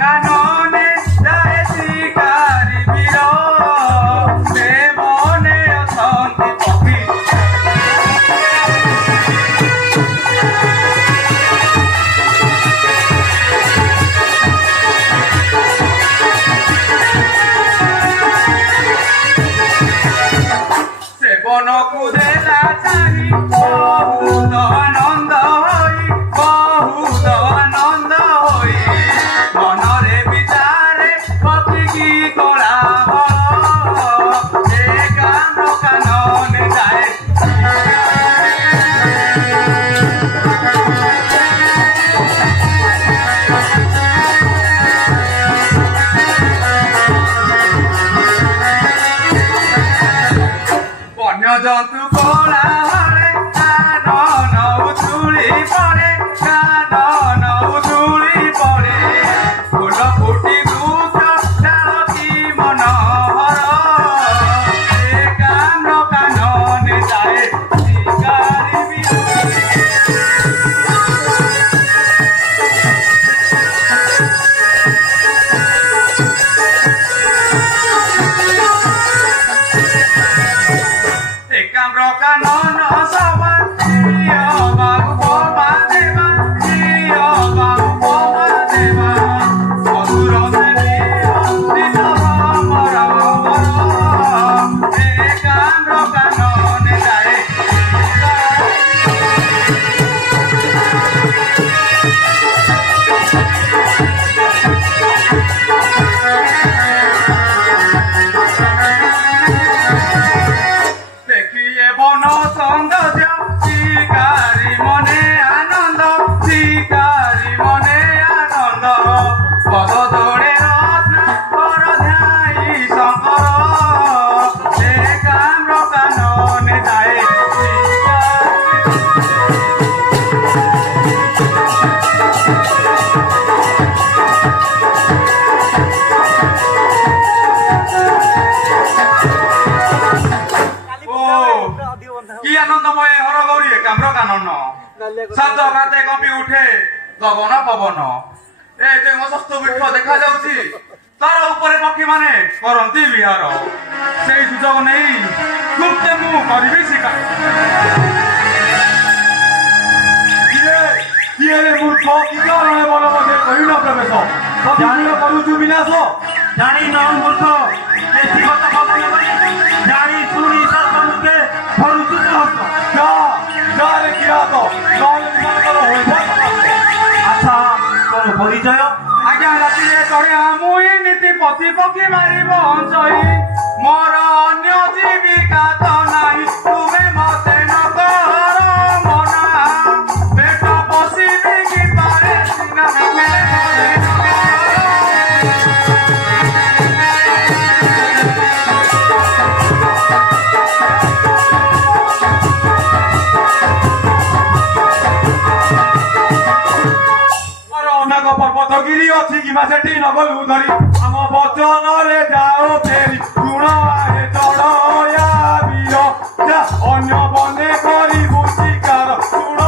কাননে যায় শিকারি বীর সে মনে অসন্তি পক্ষী সে বনকু দেলা চাহি বহুত আনন্দ হই বহুত আনন্দ হই মনরে বিচারে পক্ষী কি করা এ কাম কাননে যায় জন্তু কোলাহলে কানন উছুলি পড়ে কানন উছুলি পড়ে ফুল ফুটি বৃক্ষ ডাল কি মনোহর এ কান্ড কাননে যায় শিকারি বীর কানন সবা প্রিয় বাবু বোমা দেবা প্রিয় বাবু বোমা দেবা মধুর দিল মর এ কান্ড কাননে যায় বন সৌন্দর্য শিকারি মনে আনন্দ শিকারি মনে আনন্দ পদ দৌড়ে রত্ন কর ধ্যাই শঙ্কর সে কাম্র কাননে যায় কি আনন্দময় হরগৌরী কাম্র কানন শব্দ গাতে কপি উঠে গগন পবন এ যে মস্ত বৃক্ষ দেখা যাଉଛି তার উপরে পক্ষী মানে করନ୍ତି বিহার সেই সুযোগ নেই গুপ্তে মু করিবি শিকার কিয়ে মূর্খ কি কারণে বল মধ্যে কহিল প্রবেশ জানিল করুছু বিনাশ জানি ন মূর্খ বেশি কথা কবল করি জানি শুনি তার মুখে করুছু সাহস যা যা রে কিরাত নলে নিমানকর হইব আচ্ছা তোর পরিচয় আজ্ঞা রাতিরে তরে আমুই নীতি পতি পক্ষী মারিব অঞ্চই মোর অন্য জীবিকা তো নাই তুমি মতে নকর মনা পেট বসিবি কি পারে সিনা পর্বতগিরি অছি কিবা সেটি নগলু ধরি আম বচনরে যাও ফেরি গুণ আহে চড়য়া বীর যা অন্য বনে করিবু শিকার গুণ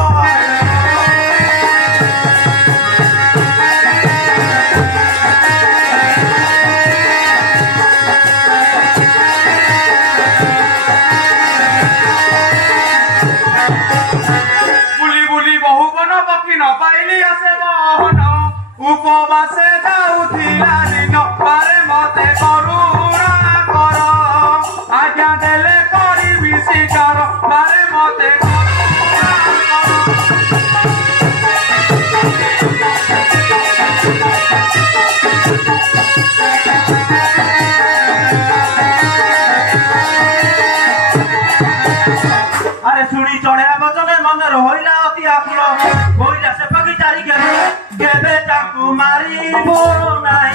বুলি বুলি বহু বন পক্ষী নপাইলি আছে বহন উপবাসে যাউথিলা দিন পারে মতে করুণা কর আজ্ঞা দেলে করিবি শিকার পারে মতে আরে শুনি চড়া বচনে মনের হইলা অতি আকুল হইলা সে পাখি চারি গেবে তাকু মারিব নাই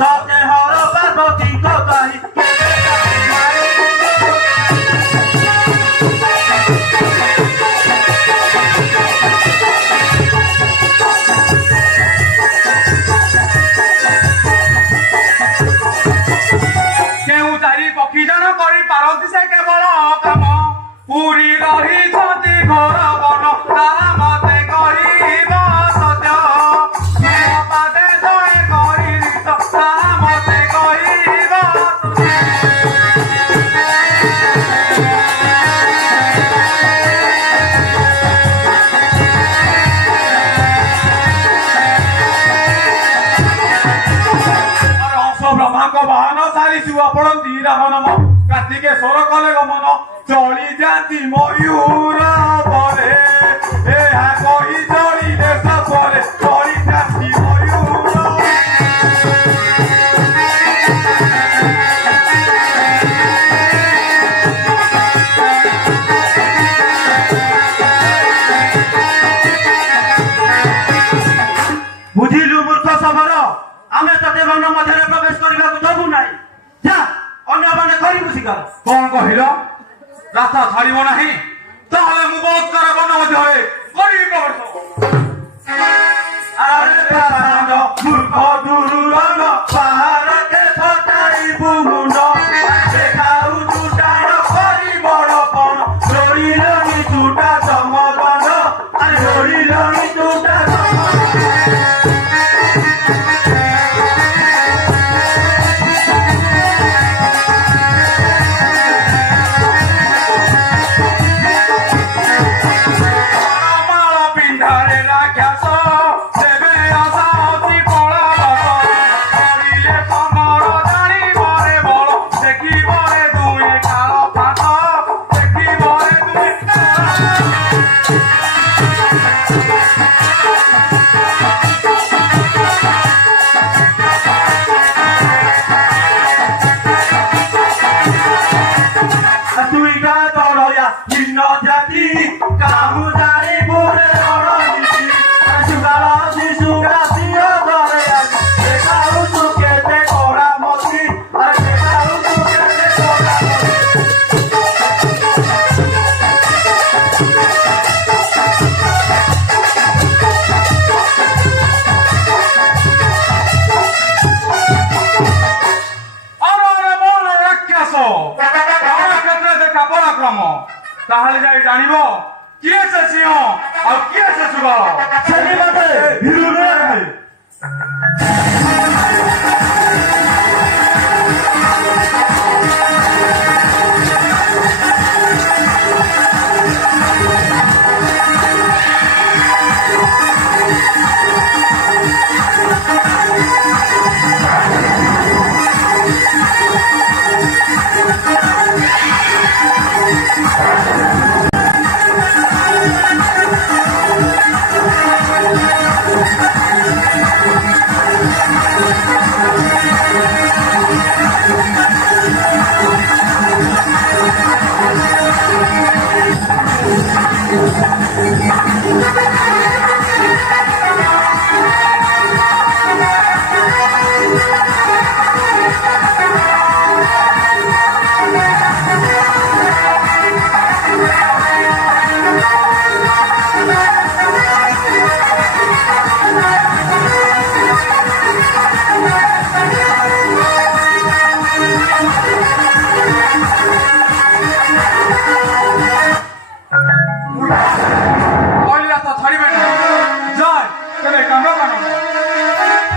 সতে হর পার্বতী কথাই কেউ চারি পক্ষী জন କରି ପାରନ୍ତି ସେ କେବଳ କାମ ପୁରୀ ରହିଛନ୍ତି ଘର ବନ ତାହା ମତେ କହିବ ସତ୍ୟ ପାଦେ ଜୟ ପଡ଼ନ୍ତି ରାମ ନାମ କାର୍ତ୍ତିକେଶ୍ୱର କଲେ ଗମନ ଚଳି ଯାଆନ୍ତି ମୟୂର ପରେ ଏହା କହି ଚଳିଲେ ସପରେ ଚଳି ଯାଆନ୍ତି ମୟୂର ବୁଝିଲୁ ମୂର୍ଖ ଶବର ଆମେ ତତେ ବନ ମଧ୍ୟରେ ପ୍ରବେଶ କରିବାକୁ ଦେବୁ ନାହିଁ ଯା ଅନ୍ୟମାନେ କରିବୁ ଶିକାର କଣ କହିଲ ରାସ୍ତା ଛାଡ଼ିବ ନାହିଁ ତାହେଲେ ମୁଁ ବଳାତ୍କାର ବନ ମଧ୍ୟରେ କରିବି ପ୍ରବେଶ ଆରେ ପାରାଣ୍ଡ ମୂର୍ଖ ଦୁରୁରଣ ପାହାଡ଼କେ ଫଟାଇବୁ ମୁଣ୍ଡ ଦେଖାଉଛୁ ଡାଣ କରି ବଡ଼ପଣ ଚୋରିଲଣି ଚୁଟା ଚମଦଣ୍ଡ ଆରେ ଚୋରିଲଣି ଚୁଟା ତାହେଲେ ଯାଇ ଜାଣିବ କିଏ ସେ ସିଂହ ଆଉ